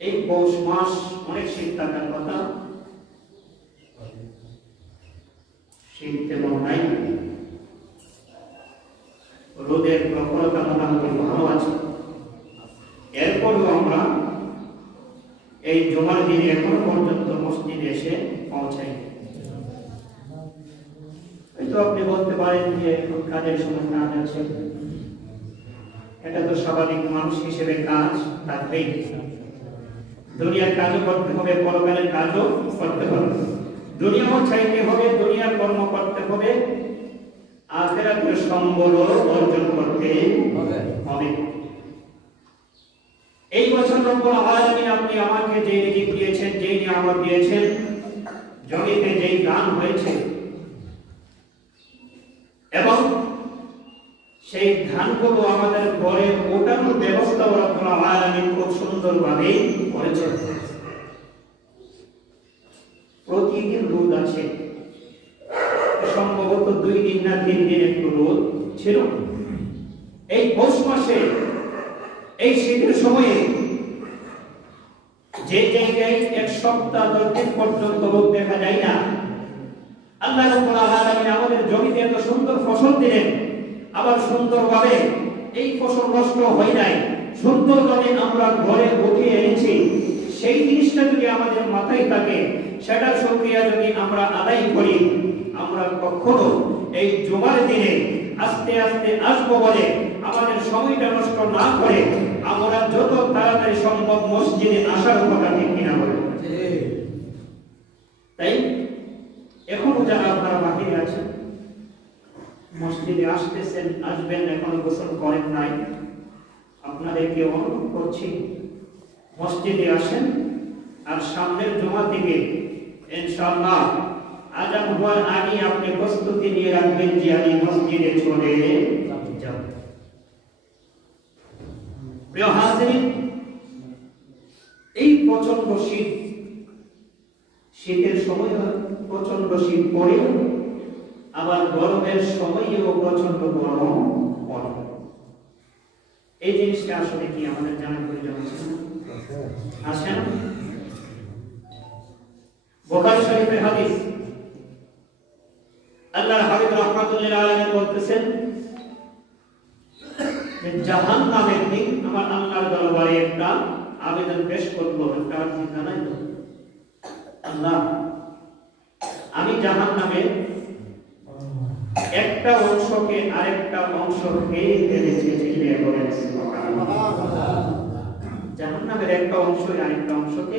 এই পৌষ মাস অনেক শীত থাকার কথা, শীত তেমন নাই, রোদের প্রখরতা মোটামুটি ভালো আছে। এরপরও আমরা এই জুমার দিনে এখনো পর্যন্ত মসজিদে এসে পৌঁছাই। হয়তো আপনি বলতে পারেন যে এখন কাজের সময় কাজ আছে, এটা তো স্বাভাবিক, মানুষ হিসেবে কাজ থাকবেই। দুনিয়ার কাজও করতে হবে, পরকালের কাজও করতে হবে, দুনিয়াও চাইতে হবে, দুনিয়ার কর্ম করতে হবে, আখিরাতের সম্বল অর্জন করতে হবে। এই বছর রব্বুল আলামিন আপনি আমাকে যে রিজিক দিয়েছেন, যে নিয়ামত দিয়েছেন, জমিতে যেই দান হয়েছে এবং সেই ধানগুলো আমাদের ঘরে ওঠানোর ব্যবস্থা রব্বুল আলামিন খুব সুন্দরভাবে করেছেন। প্রতিদিন রোদ আছে, সম্ভবত 2 দিন না 3 দিন একটু রোদ ছিল। এই পৌষ মাসে এই শীতের সময়ে যে জায়গায় 1 সপ্তাহ 10 দিন পর্যন্ত রোদ দেখা যায় না, আল্লাহ রাব্বুল আলামিন আমাদের জমিতে এত সুন্দর ফসল দিলেন, আবার সুন্দরভাবে এই ফসল নষ্ট হয় নাই, সুন্দরভাবে আমরা ঘরে উঠিয়ে এনেছি। সেই জিনিসটা যদি আমাদের মাথায় থাকে, সেটার শুকরিয়া যদি আমরা আদায় করি, আমরা কখনো এই জুমার দিনে আস্তে আস্তে আসবো বলে আমাদের সময়টা নষ্ট না করে আমরা যত তাড়াতাড়ি সম্ভব মসজিদে আসার কথা ঠিক কিনা বলে। তাই এখনো যারা আপনারা বাহিরে আছেন, মসজিদে আসতেছেন, আসবেন, এখনো গোসল করেন নাই, আপনাদেরকে অনুরোধ করছি মসজিদে আসেন। আর সামনের জুমা থেকে ইনশাআল্লাহ আযান হওয়ার আগে আপনি প্রস্তুতি নিয়ে রাখবেন যে আমি মসজিদে চলে যাব। প্রিয় হাজিরিন, এই প্রচন্ড শীত, শীতের সময় প্রচন্ড শীত পড়ে, আবার গরমের সময়ও প্রচন্ড গরম পড়ে। এই জিনিসটা আসলে কি আমাদের জানার প্রয়োজন আছে? আসেন, বুখারী শরীফের হাদিস, আল্লাহর হাবিব রাহমাতুল্লিল আলামিন বলতেছেন যে জাহান্নামের দিন আমার আল্লাহর দরবারে একটা আবেদন পেশ করব, একটা আরজি জানাইব, আল্লাহ আমি জাহান্নামের একটা অংশকে আরেকটা অংশ খেয়ে ফেলেছি, জাহান্নামের একটা অংশ আরেকটা অংশকে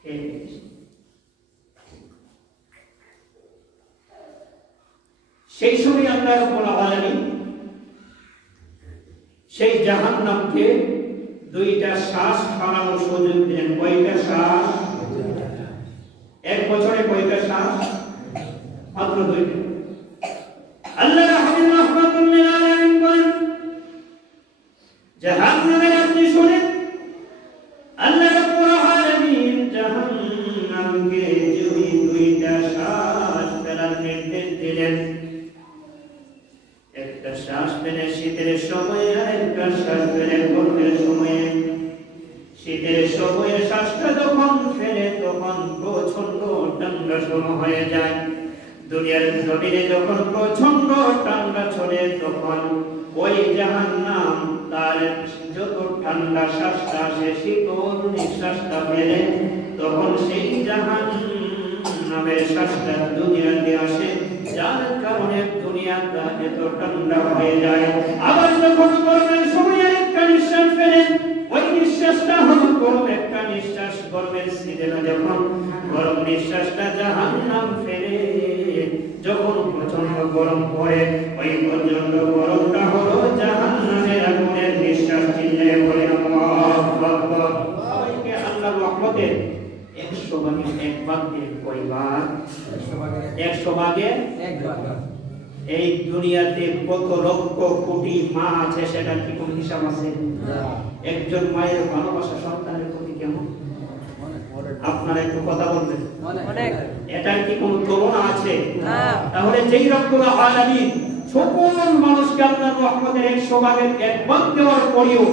খেয়ে ফেলেছি। সেই সময় আল্লাহ রাব্বুল আলামিন সেই জাহান্নামকে 2টা শ্বাস ফেলানোর সুযোগ দিলেন। কয়টা শ্বাস? 1 বছরে কয়টা শ্বাস? মাত্র 2টা। আল্লাহর হাবিব রাহমাতুল্লিল আলামিন বলেন, জাহান্নামের আপনি শুনেন, আল্লাহ রাব্বুল আলামিন জাহান্নামকে 2টা শ্বাস ফেলার নির্দেশ দিলেন। একটা শ্বাস ফেলে শীতের সময়ে, আর একটা শ্বাস ফেলে গরমের সময়ে। শীতের সময়ে শ্বাসটা যখন ফেলে তখন প্রচন্ড ঠান্ডা শুরু হয়ে যায়। দুনিয়ার জমিনে যখন প্রচন্ড ঠান্ডা চলে, তখন ওই জাহান্নাম তার যত ঠান্ডা শ্বাসটা আসে, শীতল নিঃশ্বাসটা ফেলে, তখন সেই জাহান্নামের শ্বাসটা দুনিয়াতে আসে, যার কারণে দুনিয়াটা এত ঠান্ডা হয়ে যায়। আবার যখন গরমের সময় একটা নিঃশ্বাস ফেলেন, ওই নিঃশ্বাসটা হলো গরম একটা নিঃশ্বাস। গরমের সিজনে যখন গরম নিঃশ্বাসটা জাহান্নাম ফেলে, যখন প্রচন্ড গরম পড়ে, ওই প্রচন্ড গরমটা হলো জাহান্নামের আগুনের নিঃশ্বাস। চিল্লায়ে বলে আল্লাহু আকবার। ওইকে আল্লাহর রহমতের 100 ভাগে 1 ভাগ দিয়ে কয়বার? 100 ভাগে 1 ভাগ। এই দুনিয়াতে কত লক্ষ কোটি মা আছে, সেটা কি কোনো হিসাব আছে? একজন মায়ের ভালোবাসা সন্তানের প্রতি কেমন? আপনারা একটু কথা বলবেন, এটার কি কোনো তুলনা আছে? তাহলে যেই রব্বুল আলামিন সকল মানুষকে আল্লাহর রহমতের 100 ভাগের 1 ভাগ দেওয়ার পরেও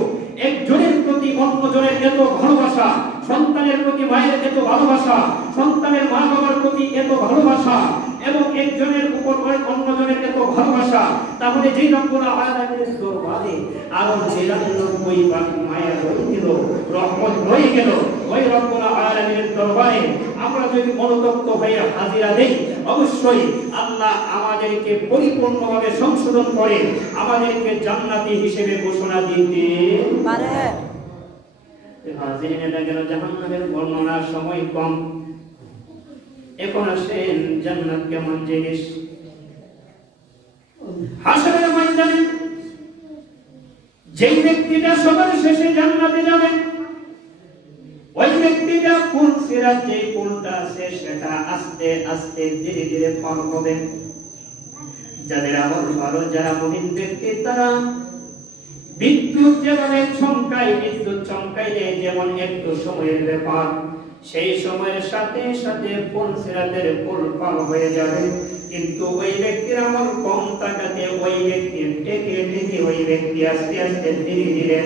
একজনের প্রতি অন্যজনের এত ভালোবাসা, সন্তানের প্রতি মায়ের এত ভালোবাসা, সন্তানের মা বাবার প্রতি এত ভালোবাসা, এবং একজনের উপর অন্যজনের এত ভালোবাসা, তাহলে যেই রব্বুল আলামিনের দরবারে আরো 99 ভাগ মায়া রয়ে গেল, রহমত রয়ে গেল। ওই রব্বুল আলামিনের দরবারে আমরা যদি অনুতপ্ত হয়ে হাজিরা দেই, অবশ্যই আল্লাহ আমাদেরকে পরিপূর্ণভাবে সংশোধন করে আমাদেরকে জান্নাতি হিসেবে ঘোষণা দিতে পারে। হাজিরিন, এটা গেল জাহান্নামের বর্ণনার সময় কম। এখন আসেন জান্নাত কেমন জিনিস। হাসরের ময়দানে যেই ব্যক্তিটা সবার শেষে জান্নাতে যাবে, ওই ব্যক্তিটা পুল সিরাত, যে পুলটা আছে সেটা আস্তে আস্তে ধীরে ধীরে পার হবে। যাদের আমল ভালো, যারা মুমিন ব্যক্তি, তারা বিদ্যুৎ যেমন বিদ্যুৎ চমকাইলে যেমন একটু সময়ের ব্যাপার, সেই সময়ের সাথে সাথে পুল সিরাতের পুল পার হয়ে যাবে। কিন্তু ওই ব্যক্তির আমল কম থাকাতে ওই ব্যক্তি টেকে টেকে ওই ব্যক্তি আস্তে আস্তে ধীরে ধীরে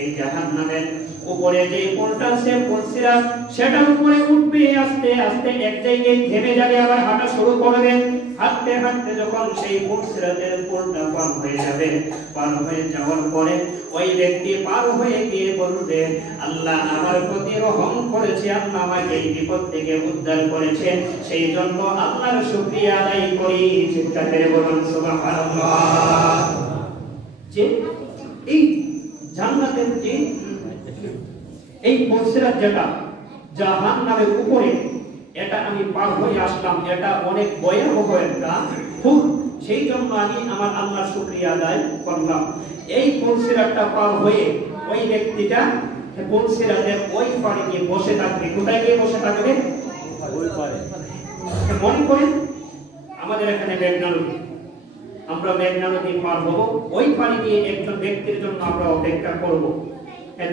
এই জাহান্নামের উপরে যে পুলটা আছে, পুল সিরাত, সেটার উপরে উঠবে আস্তে আস্তে, এক জায়গায় থেমে যাবে, আবার হাঁটা শুরু করবে। হাঁটতে হাঁটতে যখন সেই পুল সিরাতের পুলটা পার হয়ে যাবে, পার হয়ে যাওয়ার পরে ওই ব্যক্তি পার হয়ে গিয়ে বলবে, আল্লাহ আমার প্রতি রহম করেছে, আল্লাহ আমাকে এই বিপদ থেকে উদ্ধার করেছে, সেই জন্য আল্লাহর শুকরিয়া আদায় করি। চিৎকার করে বলুন সুবহানাল্লাহ। যে এই জান্নাতের যে এই পুল সিরাত, যেটা জাহান্নামের উপরে, এটা আমি পার হয়ে আসলাম, এটা অনেক ভয়াবহ একটা খুব, সেই জন্য আমি আমার আল্লাহর শুকরিয়া আদায় করলাম। এই পুল সিরাতটা পার হয়ে ওই ব্যক্তিটা পুল সিরাতের ওই পারে গিয়ে বসে থাকবে। কোথায় গিয়ে বসে থাকবে? ওই পারে। মনে করেন আমাদের এখানে মেঘনা নদী, আমরা মেঘনা নদী পার হব, ওই পারে গিয়ে একজন ব্যক্তির জন্য আমরা অপেক্ষা করব।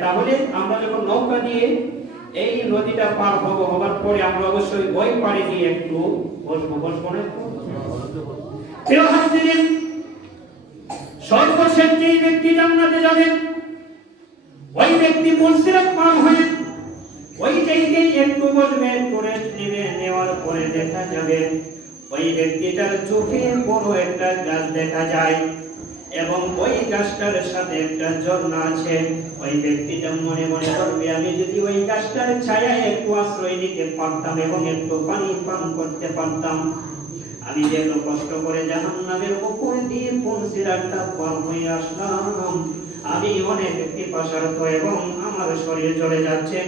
তাহলে আমরা যখন নৌকা দিয়ে এই নদীটা পার হব, হবার পরে আমরা অবশ্যই ওই পারে গিয়ে একটু বসবো। বসবো না? সর্বশেষ যে ব্যক্তি জান্নাতে যাবে, ওই ব্যক্তি পুল সিরাত পার হয়ে ওই জায়গায় একটু বসবে, একটু রেস্ট নেবে। নেওয়ার পরে দেখা যাবে ওই ব্যক্তিটার চোখে বড় একটা গাছ দেখা যায়, এবং ওই গাছটার সাথে একটা ঝর্ণা আছে। ওই ব্যক্তিটা মনে মনে করবে, আমি যদি ওই গাছটার ছায়ায় একটু আশ্রয় নিতে পারতাম এবং একটু পানি পান করতে পারতাম, আমি যে এত কষ্ট করে জাহান্নামের উপর দিয়ে পুল সিরাতটা পার হয়ে আসলাম, আমি অনেক পিপাসার্ত এবং আমার শরীর জ্বলে যাচ্ছে,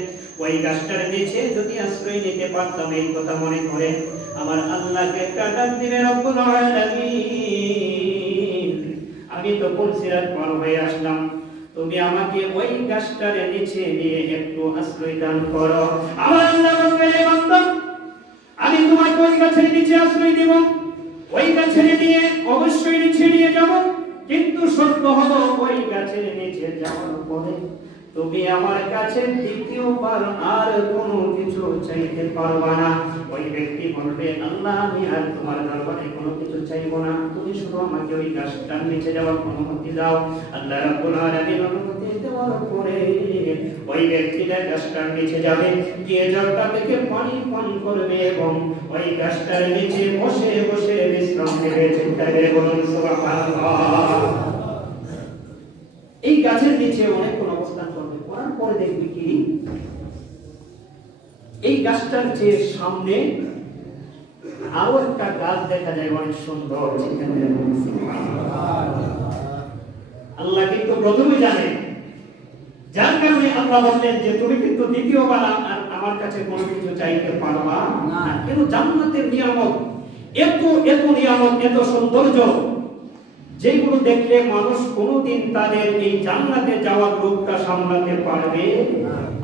ওই গাছটার নিচে যদি আশ্রয় নিতে পারতাম, এই কথা মনে করে আমার আল্লাহকে একটা ডাক দিবে, রব্বুল আলামিন, আমি তো পুল সিরাত পার হয়ে আসলাম, তুমি আমাকে ওই গাছটার নিচে নিয়ে একটু আশ্রয় দান করো। আমার আল্লাহ বলবে, বান্দা, আমি তোমাকে ওই গাছের নিচে আশ্রয় দিব, ওই গাছের নিয়ে অবশ্যই নিচে নিয়ে যাব, কিন্তু শর্ত হলো ওই গাছের নিচে যাওয়ার পরে তুমি আমার কাছে দ্বিতীয়বার আর কোনো কিছু চাইতে পারবা না। ওই ব্যক্তি বলবে, আল্লাহ, আমি আর তোমার দরবারে কোনো কিছু চাইবো না, তুমি শুধু আমাকে ওই গাছটার নিচে যাওয়ার অনুমতি দাও। আল্লাহ রাব্বুল আলামিন অনুমতি দেওয়ার পরে ওই ব্যক্তিটা গাছটার নিচে যাবে, গিয়ে ঝর্ণা থেকে পানি পান করবে এবং ওই গাছটার নিচে বসে বসে বিশ্রাম নেবে। চিন্তা করে বলুন সুবহানাল্লাহ। এই গাছের নিচে অনেকক্ষণ অবস্থান করবে, করার পরে দেখবে কি এই গাছটার যে সামনে আরো একটা গাছ দেখা যায়, অনেক সুন্দর। আল্লাহ কিন্তু প্রথমে জানে, যার কারণে আল্লাহ বললেন যে তুমি কিন্তু দ্বিতীয়বার আমার কাছে কোনো কিছু চাইতে পারবা না। কিন্তু জান্নাতের নিয়ামত এত এত নিয়ামত, এত সৌন্দর্য, যেগুলো দেখলে মানুষ কোনোদিন তাদের এই জান্নাতে যাওয়ার লোকটা সামলাতে পারবে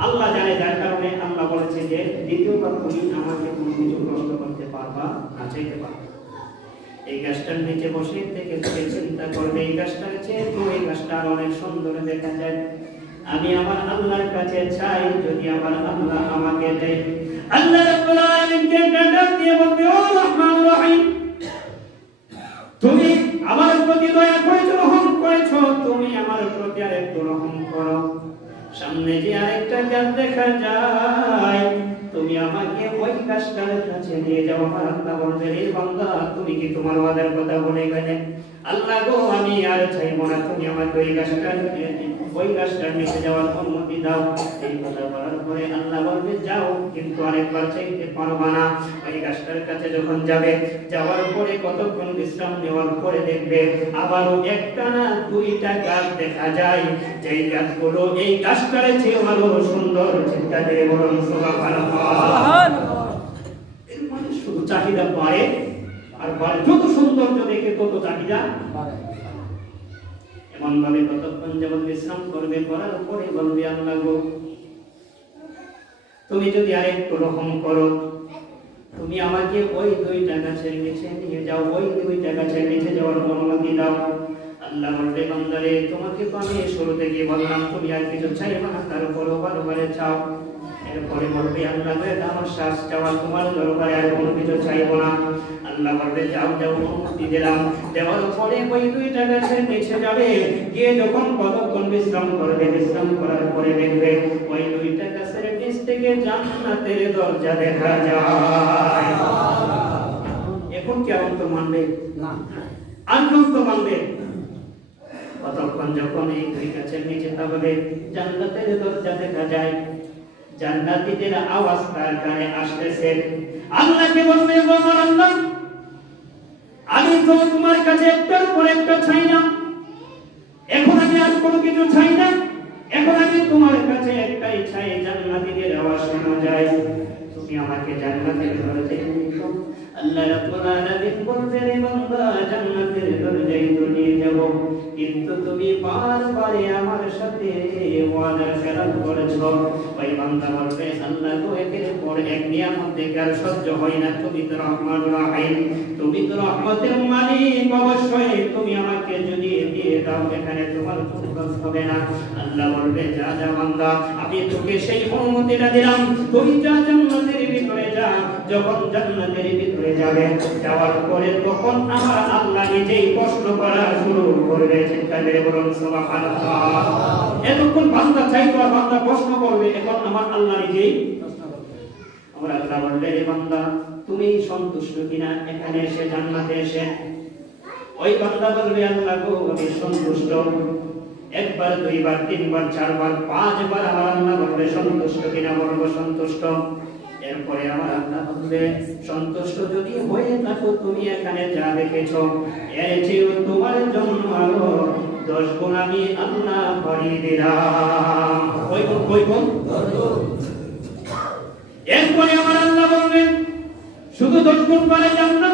আল্লাহ জানে। যার কারণে আল্লাহ বলেছে যে দ্বিতীয়বার তুমি আমাকে কোনো কিছু প্রশ্ন করতে পারবা না, চাইতে পারবা। এই গাছটার নিচে বসে থেকে চিন্তা করবে, এই গাছটার চেয়ে তো এই গাছটা অনেক সুন্দর দেখা যায়, আমি আমার আল্লাহর কাছে চাই, যদি আমার আল্লাহ আমাকে দেয়। আল্লাহ রাব্বুল আলামিনকে ডাক দিয়ে বলবে, ও রহমান রহিম, তুমি আমার প্রতি দয়া করে রহম করেছো, তুমি আমার প্রতি আরেকটু রহম করো। সামনে যে আরেকটা গাছ দেখা যায়, তুমি আমাকে ওই গাছটার কাছে নিয়ে যাও। আমার আল্লাহ বলবেন, এই বান্দা তুমি কি তোমার ওয়াদার কথা বলে গেলে? আল্লাহ গো, আমি আর চাইবো না, তুমি আমাকে ওই গাছটার নিচে যাওয়ার অনুমতি দাও। এই কথা বলার পরে আল্লাহ বলবে, যাও, কিন্তু আরেকবার চাইতে পারবা না। ওই গাছটার কাছে যখন যাবে, যাওয়ার পরে কতক্ষণ বিশ্রাম নেওয়ার পরে দেখবে আবারও একটা না দুইটা গাছ দেখা যায়, যেই গাছগুলো এই গাছটার চেয়ে আরো সুন্দর। চিন্তা করে বলুন সুবহানাল্লাহ। এর মানে শুধু চাহিদা বাড়ে আর বাড়ে, যত সৌন্দর্য দেখে তত চাহিদা বাড়ে। এমন ভাবে কতক্ষণ যেমন বিশ্রাম করবে, করার পরে বলবে, আল্লাহ গো, তুমি যদি আরেকটু রহম করো, তুমি আমাকে ওই দুইটা গাছের নিচে নিয়ে যাও, ওই দুইটা গাছের নিচে যাওয়ার অনুমতি দাও। আল্লাহ বলবে, বান্দারে, তোমাকে তো আমি শুরু থেকে বললাম তুমি আর কিছু চাইবে না, তারপরও বারবার চাও। এরপরে বলবে, আল্লাহ গো, আমার শ্বাস চাওয়া তোমার দরবারে, আর কোনো কিছু চাইবো না। আল্লাহ বলবে, যাও যাও, অনুমতি দিলাম। দেওয়ার পরে ওই দুইটা গাছের নিচে যাবে, গিয়ে যখন কতক্ষণ বিশ্রাম করবে, বিশ্রাম করার পরে দেখবে ওই দুইটা গাছের নিচ থেকে জান্নাতের দরজা দেখা যায়। এখন কি আর অন্তর মানবে না? অন্তর মানবে। কতক্ষণ যখন এই দুই গাছের নিচে তাহলে জান্নাতের দরজা দেখা যায়, জান্নাতীদের আওয়াজ তার কানে আসতেছে। আল্লাহকে বলবে, আমার আল্লাহ, আমি তো তোমার কাছে একটার পর একটা চাই না, এখন আমি আর কোনো কিছু চাই না, এখন আমি তোমার কাছে একটাই চাই, জান্নাতীদের আওয়াজ শোনা যায়, তুমি আমাকে জান্নাতের দরজায় নিয়ে যাও। আল্লাহ রাব্বুল আলামিন বলবেন, রে বান্দা, জান্নাতের দরজায় তো নিয়ে যাব, কিন্তু তুমি বারবার আমার সাথে ওয়াদার খেলাপ করেছো। ওই বান্দা বলবে, আল্লাহ গো, একের পর এক নিয়ামত দেখে আর সহ্য হয় না, তুমি তো রহমান রাহিম, তুমি তো রহমতের মালিক, অবশ্যই তুমি আমাকে যদি দিয়ে দাও, এখানে তোমার কোনো কষ্ট হবে না। আল্লাহ বলবে, যা যা বান্দা, আমি তোকে সেই অনুমতিটা দিলাম, তুই যা, জান্নাতের ভিতরে যা। যখন জান্নাতের ভিতরে যাবে, যাওয়ার পরে তখন আমার আল্লাহ নিজেই প্রশ্ন করা শুরু করবে। চিন্তা করে বলুন সুবহানাল্লাহ। এতক্ষণ বান্দা চাইতো আর বান্দা প্রশ্ন করবে, এখন আমার আল্লাহ নিজেই প্রশ্ন করবে। আমার আল্লাহ বলবে, রে বান্দা, তুমি সন্তুষ্ট কিনা এখানে এসে, জান্নাতে এসে? ওই বান্দা বলবে, আল্লাহ গো, আমি সন্তুষ্ট। একবার, দুইবার, তিনবার, চারবার, পাঁচবার আমার আল্লাহ বলবে, সন্তুষ্ট কিনা? বলবো সন্তুষ্ট। এরপরে আমার আল্লাহ বলবে, সন্তুষ্ট যদি হয়ে থাকো, তুমি এখানে যা দেখেছো, এর চেয়েও তোমার জন্য আরো 10 গুণ আমি আল্লাহ বাড়িয়ে দিলাম। কই গুণ? এরপরে আমার আল্লাহ বলবেন, শুধু 10 গুণ বাড়াই যাব না,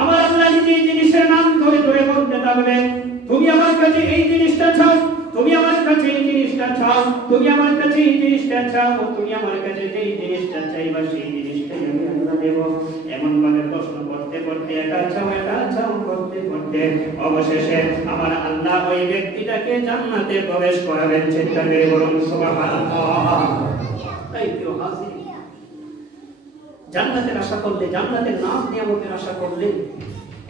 আমার আল্লাহ নিজে এই জিনিসের নাম ধরে ধরে বলতে থাকবে, তুমি আমার কাছে এই জিনিসটা চাও, তুমি আমার কাছে এই জিনিসটা চাও, তুমি আমার কাছে এই জিনিসটা চাও, তুমি আমার কাছে যেই জিনিসটা চাইবা সেই জিনিসটাই আমি আল্লাহ দেব। এমন ভাবে প্রশ্ন করতে করতে, এটা চাও করতে করতে অবশেষে আমার আল্লাহ ওই ব্যক্তিটাকে জান্নাতে প্রবেশ করাবেন। চিন্তা করে বলুন সুবহানাল্লাহ। তাই প্রিয় হাজির, জান্নাতের আশা করলে, জান্নাতের নাম নিয়ামতের আশা করলে,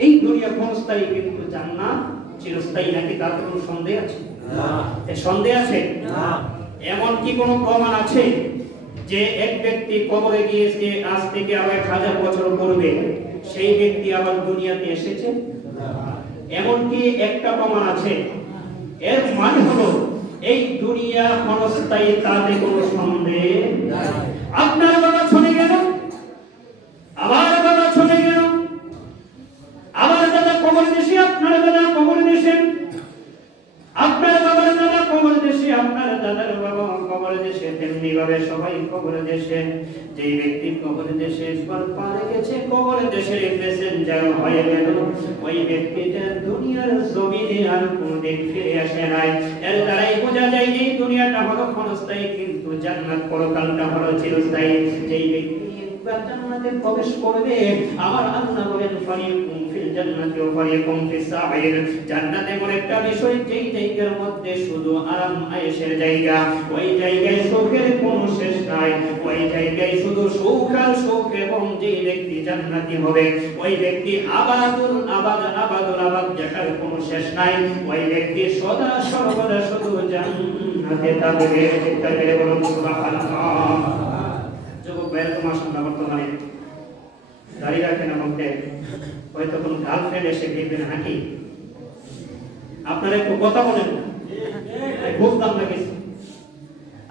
এই দুনিয়া ক্ষণস্থায়ী, কিন্তু জান্নাত চিরস্থায়ী নাকি তার কোনো সন্দেহ আছে? সন্দেহ আছে? এমন কি কোনো প্রমাণ আছে যে এক ব্যক্তি কবরে গিয়েছে, আজ থেকে আবার 1000 বছর পূর্বে সেই ব্যক্তি আবার দুনিয়াতে এসেছে? এমন কি একটা প্রমাণ আছে? এর মানে হলো এই দুনিয়া ক্ষণস্থায়ী, তাতে কোনো সন্দেহ নাই। আপনার বাবা চলে গেল, আবার বাবা চলে গেল, আবার দাদা কবর দেশে, আপনার দাদা কবর দেশে, আপনার বাবার দাদা কবর দেশে, আপনার দাদার বাবা কবর দেশে, তেমনি ভাবে সবাই কবর দেশে। যে ব্যক্তি কবর দেশে পারে গেছে, কবর দেশের প্যাসেঞ্জার হয়ে গেল, ওই ব্যক্তিটা দুনিয়ার জমিনে আর কোনদিন ফিরে আসে নাই। এর দ্বারাই বোঝা যায় এই দুনিয়াটা হলো ক্ষণস্থায়ী, কিন্তু জান্নাত পরকালটা হলো চিরস্থায়ী। যেই ব্যক্তি জান্নাতে প্রবেশ করবে, আমার আল্লাহ বলেন, ফারিকুম ফিল জান্নাতি ওয়া ফারিকুম ফিস সাঈর। জান্নাত এমন একটা বিষয় যেই জায়গার মধ্যে শুধু আরাম আয়েশের জায়গা, ওই জায়গায় সুখের কোনো শেষ নাই, ওই জায়গায় শুধু সুখ আর সুখ। এবং যেই ব্যক্তি জান্নাতি হবে ওই ব্যক্তি আবাদুল আবাদ যেটার কোনো শেষ নাই, ওই ব্যক্তি সদা সর্বদা শুধু জান্নাতে থাকবে। চিৎকার করে বলুন সুবহানাল্লাহ। যুবক ভাইরা, তোমার সামনে বর্তমানে দাঁড়িয়ে রাখেন মধ্যে হয়তো কোন গার্লফ্রেন্ড এসে দেখবেন নাকি আপনারা একটু কথা বলেন না, বুঝতাম না কিছু।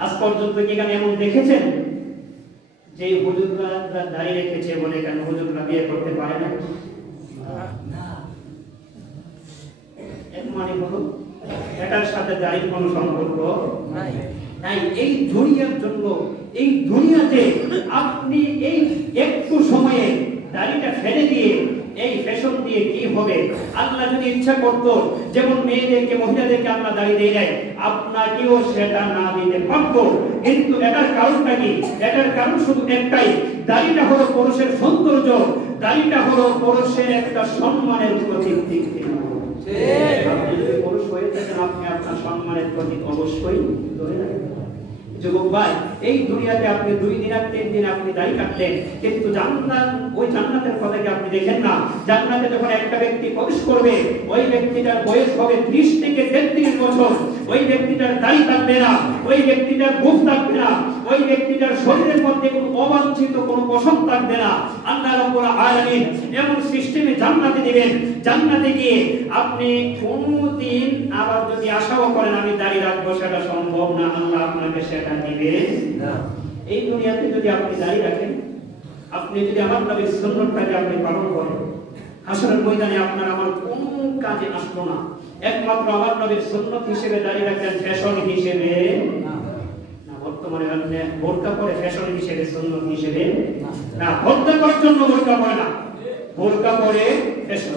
আজ পর্যন্ত কি এখানে এমন দেখেছেন যে হুজুররা দাঁড়িয়ে রেখেছে বলে কেন হুজুররা বিয়ে করতে পারে না? এর মানে হলো এটার সাথে দাঁড়িয়ে কোনো সম্পর্ক নাই। এই দুনিয়ার জন্য, এই দুনিয়াতে আপনি এই একটু সময়ে দাড়িটা ফেলে দিয়ে এই ফ্যাশন দিয়ে কি হবে? আল্লাহ যদি ইচ্ছা করত, যেমন মেয়েদেরকে মহিলাদেরকে আল্লাহ দাড়ি দিয়ে দেয়, আপনাকেও সেটা না দিতে পারত। কিন্তু এটার কারণটা কি? এটার কারণ শুধু একটাই, দাড়িটা হলো পুরুষের সৌন্দর্য, দাড়িটা হলো পুরুষের একটা সম্মানের প্রতীক। আপনি যদি পুরুষ হয়ে থাকেন, আপনি আপনার সম্মানের প্রতীক অবশ্যই ধরে রাখবেন। যুবক ভাই, এই দুনিয়াতে আপনি 2 দিন আর 3 দিন আপনি দাড়ি কাটলেন, কিন্তু জান্নাত, ওই জান্নাতের কথা কি আপনি দেখেন না? জান্নাতে যখন একটা ব্যক্তি প্রবেশ করবে, ওই ব্যক্তিটার বয়স হবে 30 থেকে 33 বছর। ওই ব্যক্তিটার দাড়ি থাকবে না, ওই ব্যক্তিটার মুখ থাকবে না, ওই ব্যক্তিটার শরীরের মধ্যে কোনো অবাঞ্ছিত কোনো পশম থাকবে না। আল্লাহ রাব্বুল আলামিন এমন সিস্টেমে জান্নাতে দিবেন, জান্নাতে গিয়ে আপনি কোনদিন আবার যদি আশাও করেন আমি দাড়ি রাখবো, সেটা সম্ভব না। আল্লাহ আপনাকে সেটা দিবে না। এই দুনিয়াতে যদি আপনি দাড়ি রাখেন, আপনি যদি আমার নবীর সুন্নাতটাকে আপনি পালন করেন, হাসরের ময়দানে আপনার আমার কোন কাজে আসলো না। একমাত্র আমার নবীর সুন্নাত হিসেবে দাড়ি রাখেন, ফ্যাশন হিসেবে না। বর্তমানে আপনি বোরকা পরে ফ্যাশন হিসেবে, সুন্নাত হিসেবে না। বোরকা করার জন্য বোরকা পরে না, বোরকা পরে ফ্যাশন।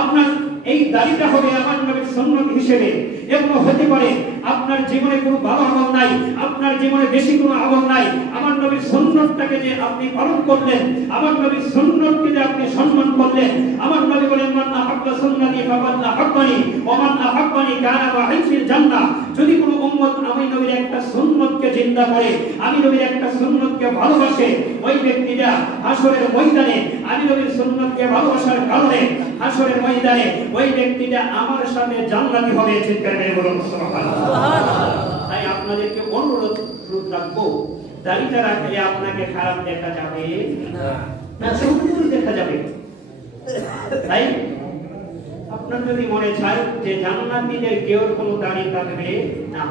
আপনার এই দাড়িটা হবে আমার নবীর সুন্নাত হিসেবে। এবং হতে পারে আপনার জীবনে কোনো ভালো আমল নাই, আপনার জীবনে বেশি কোনো আমল নাই, আমার নবীর সুন্নাতটাকে যে আপনি পালন করলেন, আমার নবীর সুন্নাতকে যে আপনি সম্মান করলেন। আমার নবী বলেন, মান আহাব্বা সুন্নতি ফাকাদ আহাব্বানি ওয়া মান আহাব্বানি কানা মা'ই ফিল জান্নাহ। যদি কোনো উম্মত আমি নবীর একটা সুন্নাতকে জিন্দা করে, আমি নবীর একটা সুন্নাতকে ভালোবাসে, ওই ব্যক্তিটা হাসরের ময়দানে আমি নবীর সুন্নাতকে ভালোবাসার কারণে হাসরের ময়দানে ওই ব্যক্তিটা আমার সাথে জান্নাতি হবে। চিৎকার করে বলুন সুবহানাল্লাহ। তাই আপনাদেরকে অনুরোধ রাখবো, দাড়িটা রাখলে আপনাকে খারাপ দেখা যাবে না, সুন্দর দেখা যাবে। তাই আপনার যদি মনে চায় যে জান্নাতীদের কেউ কোনো দাড়ি থাকবে না,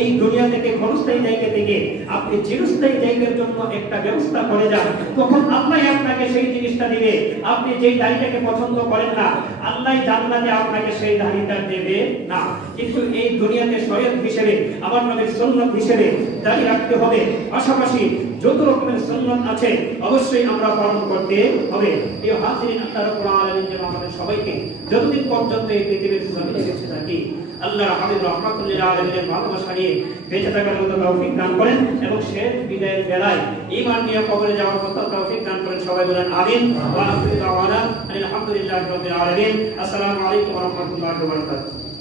এই দুনিয়া থেকে ক্ষণস্থায়ী জায়গা থেকে আপনি চিরস্থায়ী জায়গার জন্য একটা ব্যবস্থা করে যান, তখন আল্লাহ আপনাকে সেই জিনিসটা দিবে। আপনি যেই দাড়িটাকে পছন্দ করেন না, আল্লাহ জান্নাতে আপনাকে সেই দাড়িটা দেবে না। কিন্তু এই দুনিয়াতে শরীয়ত হিসেবে, আমার নবীর সুন্নাত হিসেবে দাড়ি রাখতে হবে। পাশাপাশি যত রকমের সুন্নাত আছে অবশ্যই আমরা পালন করতে হবে। এই হাজিরিন, আল্লাহ রাব্বুল আলামিন যেন আমাদের সবাইকে যতদিন পর্যন্ত এই পৃথিবীর জমিনে বেঁচে থাকি, আল্লাহর হাবিব রাহমাতুল লিল আলামিনের ভালোবাসা নিয়ে বেঁচে থাকার মতো তৌফিক দান করেন, এবং শেষ বিদায়ের বেলায় ঈমান নিয়ে কবরে যাওয়ার মতো তৌফিক দান করেন। সবাই বলেন আমিন। ওয়া আখিরু দাওয়ানা আলহামদুলিল্লাহি রাব্বিল আলামিন। আসসালামু আলাইকুম ওয়া রাহমাতুল্লাহি ওয়া বারাকাতুহু।